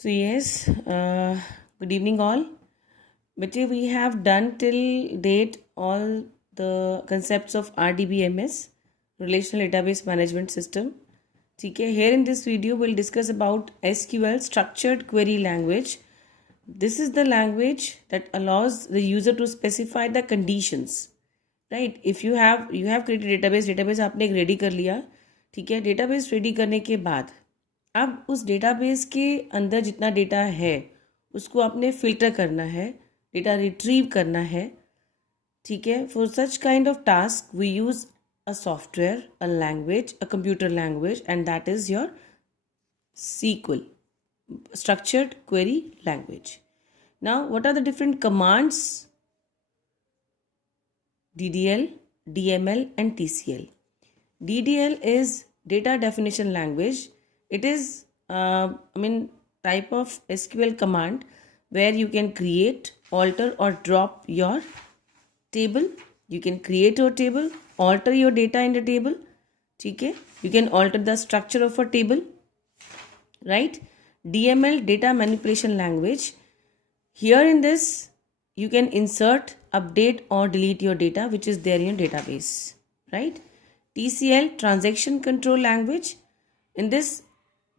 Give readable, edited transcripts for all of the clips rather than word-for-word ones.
So yes, good evening all. बच्चे we have done till date all the concepts of RDBMS, Relational Database Management System. ठीक है. Here in this video we'll discuss about SQL, Structured Query Language. This is the language that allows the user to specify the conditions. Right? If you have created database आपने एक ready कर लिया. ठीक है. Database ready करने के बाद अब उस डेटाबेस के अंदर जितना डेटा है उसको आपने फिल्टर करना है, डेटा रिट्रीव करना है. ठीक है. For such kind of task we use a software, a language, a computer language, and that is your SQL, structured query language. Now what are the different commands? DDL, DML and TCL. DDL is data definition language. It is type of SQL command where you can create, alter or drop your table. You can create your table, alter your data in the table. ठीक है. You can alter the structure of a table. Right? DML, data manipulation language. Here in this you can insert, update or delete your data which is there in your database. Right? TCL, transaction control language. In this,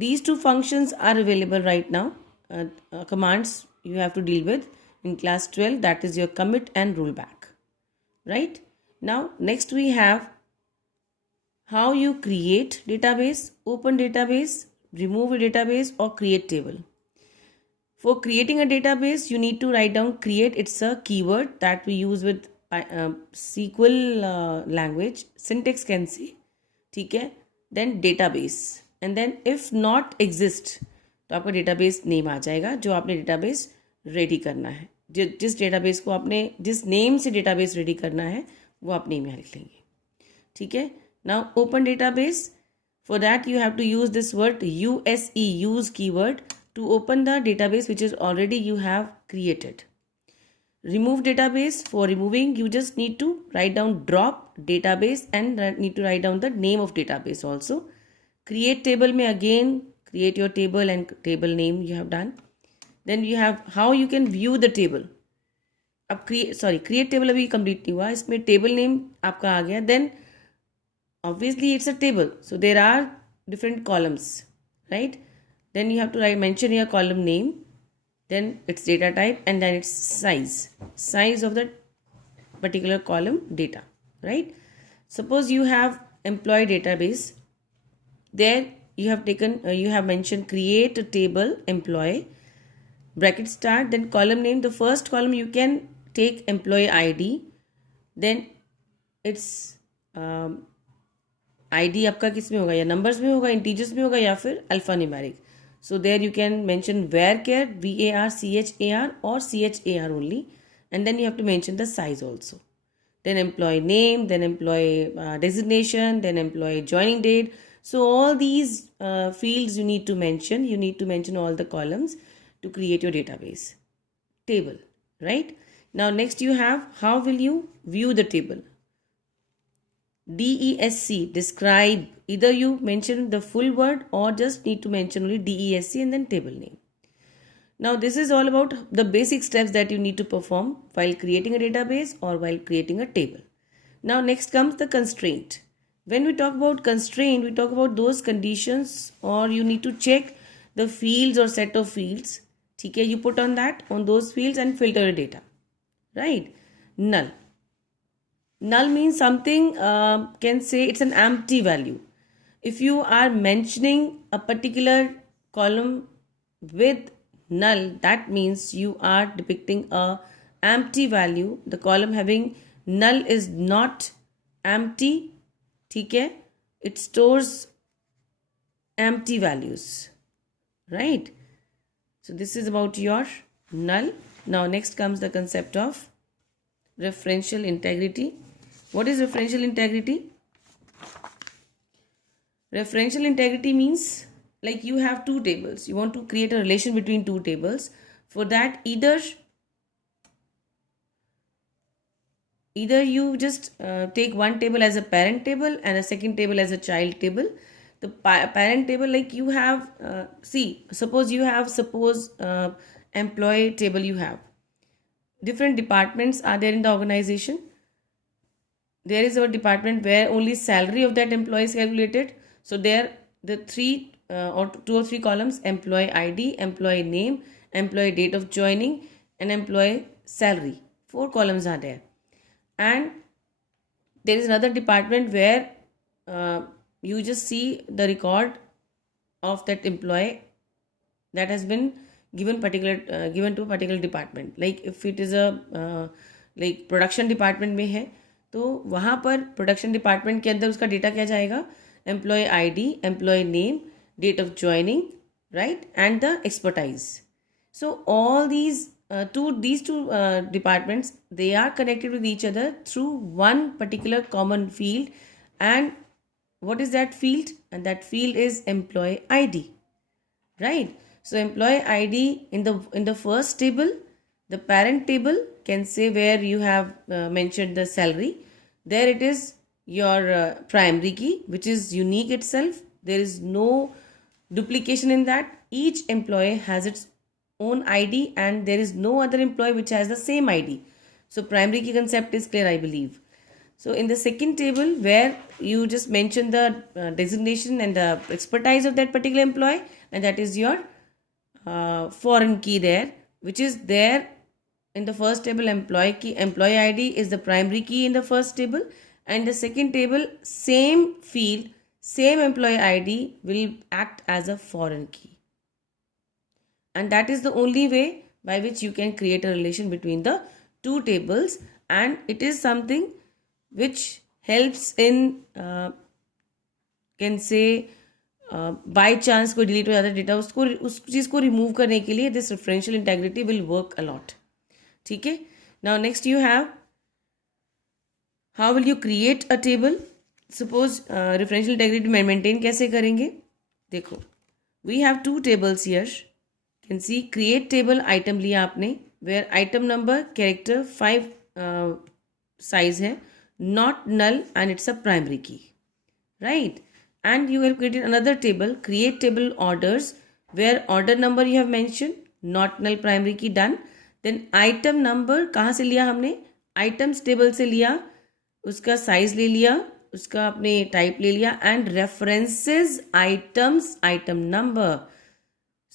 these two functions are available right now. Commands you have to deal with in class 12, that is your commit and rollback. Right? Now next we have how you create database, open database, remove a database or create table. For creating a database you need to write down create. It's a keyword that we use with SQL language. Syntax can say. ठीक है. Then database, and then if not exist तो आपका database name आ जाएगा जो आपने database ready करना है. जिस डेटाबेस को आपने जिस नेम से डेटाबेस रेडी करना है वो आप नेम यहाँ लिख लेंगे. ठीक है. Now open database. For that you have to use this word USE, use keyword, to open the database which is already you have created. Remove database. For removing you just need to write down drop database and need to write down the name of database also. Create table में again create your table and table name you have done. Then you have how you can view the table. अब create table अभी complete नहीं हुआ, इसमें table name आपका आ गया. Then obviously it's a table, so there are different columns, right? Then you have to mention your column name, then its data type, and then its size of the particular column data. Right? Suppose you have employee database. There you have taken you have mentioned create a table employee, bracket start, then column name. The first column you can take employee ID, then its ID आपका किस में होगा, या numbers में होगा, integers में होगा, या फिर alpha numeric. So there you can mention varchar, VARCHAR or CHAR only, and then you have to mention the size also. Then employee name, then employee designation, then employee joining date. So all these fields you need to mention. You need to mention all the columns to create your database table. Right? Now next you have how will you view the table. DESC, describe. Either you mention the full word or just need to mention only DESC and then table name. Now this is all about the basic steps that you need to perform while creating a database or while creating a table. Now next comes the constraint. When we talk about constraint, we talk about those conditions or you need to check the fields or set of fields. ठीक है, you put on those fields and filter the data. Right? Null. Null means something can say it's an empty value. If you are mentioning a particular column with null, that means you are depicting a empty value. The column having null is not empty. ठीक है? It stores empty values. Right? So this is about your null. Now next comes the concept of referential integrity. What is referential integrity? Referential integrity means like you have two tables. You want to create a relation between two tables. For that either you just take one table as a parent table and a second table as a child table. the parent table, like you have, suppose you have, employee table, you have different departments are there in the organization. There is a department where only salary of that employee is calculated. So there the three or two or three columns: employee ID, employee name, employee date of joining, and employee salary. Four columns are there. And there is another department where you just see the record of that employee that has been given to a particular department. Like if it is a like production department में है, तो वहाँ पर production department के अंदर उसका data क्या जाएगा? Employee ID, employee name, date of joining, right, and the expertise. So all these two departments, they are connected with each other through one particular common field. And what is that field? And that field is employee ID, right? So employee ID in the first table, the parent table can say where you have mentioned the salary. There it is your primary key, which is unique itself. There is no duplication in that. Each employee has its own ID and there is no other employee which has the same ID. So primary key concept is clear, I believe. So in the second table, where you just mention the designation and the expertise of that particular employee, and that is your foreign key there, which is there in the first table. Employee ID is the primary key in the first table, and the second table, same field, same employee ID will act as a foreign key. And that is the only way by which you can create a relation between the two tables, and it is something which helps in can say by chance कोई delete हो जाता है data, उसको उस चीज़ को remove करने के लिए this referential integrity will work a lot. ठीक है. Now next you have how will you create a table. Suppose referential integrity maintain कैसे करेंगे? देखो, we have two tables here. Can see create table item लिया आपने, where item number character 5 size है, not null, and it's a primary key, right. And you have created another table, create table orders, where order number you have mentioned, not null, primary key, done. Then item number कहाँ से लिया हमने? Items table से लिया, उसका size ले लिया, उसका अपने type ले लिया, and references items item number.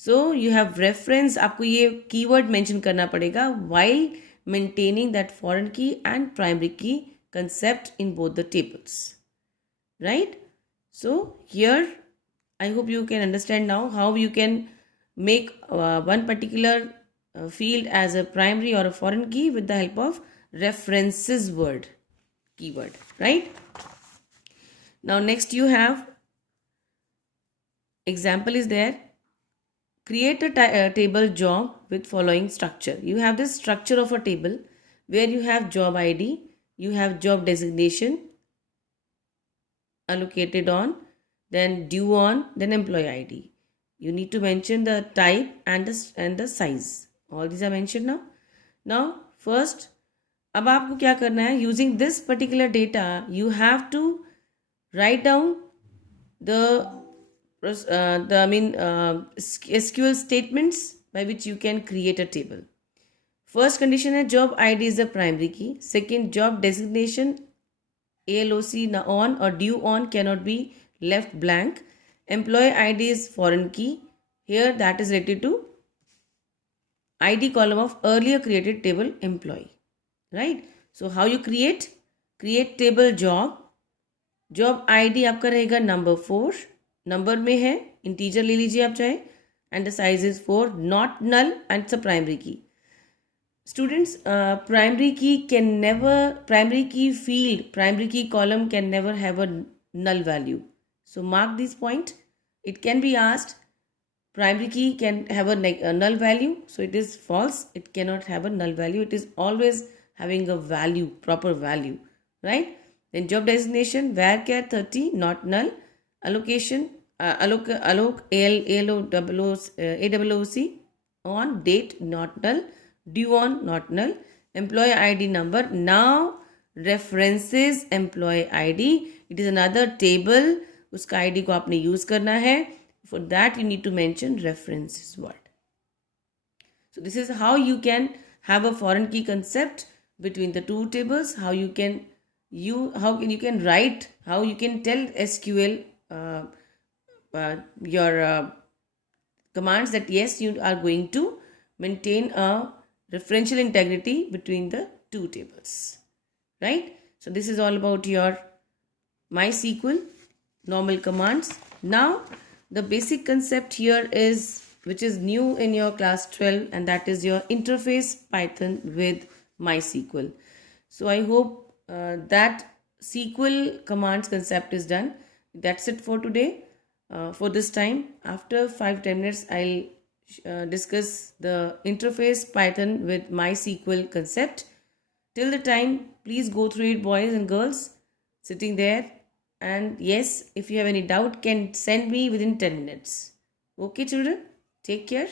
So you have reference, आपको ये keyword mention करना पड़ेगा while maintaining that foreign key and primary key concept in both the tables, right? So here I hope you can understand now how you can make one particular field as a primary or a foreign key with the help of references keyword, right? Now next you have example is there. Create a table job with following structure. You have this structure of a table where you have job ID, you have job designation, allocated on, then due on, then employee ID. You need to mention the type and the size. All these are mentioned now. Now first, अब आपको क्या करना है? Using this particular data, you have to write down the SQL statements by which you can create a table. First condition है job ID is the primary key. Second, job designation ALOC on or due on cannot be left blank. Employee ID is foreign key. Here that is related to ID column of earlier created table employee, right? So how you create table job. Job ID आपका रहेगा number 4. Number में है, integer ले लीजिए आप चाहे, and the size is 4, not null, and it's a primary key. Students, primary key column can never have a null value. So mark this point. It can be asked, primary key can have a null value. So it is false. It cannot have a null value. It is always having a value, proper value, right? Then job designation, varchar 30, not null. Allocation, AOOC, on, date, not null. Due on, not null. Employee ID number, now references employee ID. It is another table उसका ID को आपने use करना है. For that you need to mention references word. So this is how you can have a foreign key concept between the two tables. How you can write, how you can tell SQL your commands that yes, you are going to maintain a referential integrity between the two tables, right? So this is all about your MySql normal commands. Now the basic concept here is, which is new in your class 12, and that is your interface Python with MySql. So I hope that SQL commands concept is done. That's it for today. For this time, after 5-10 minutes, I'll discuss the interface Python with MySql concept. Till the time, please go through it, boys and girls sitting there. And yes, if you have any doubt, can send me within 10 minutes. Okay, children? Take care.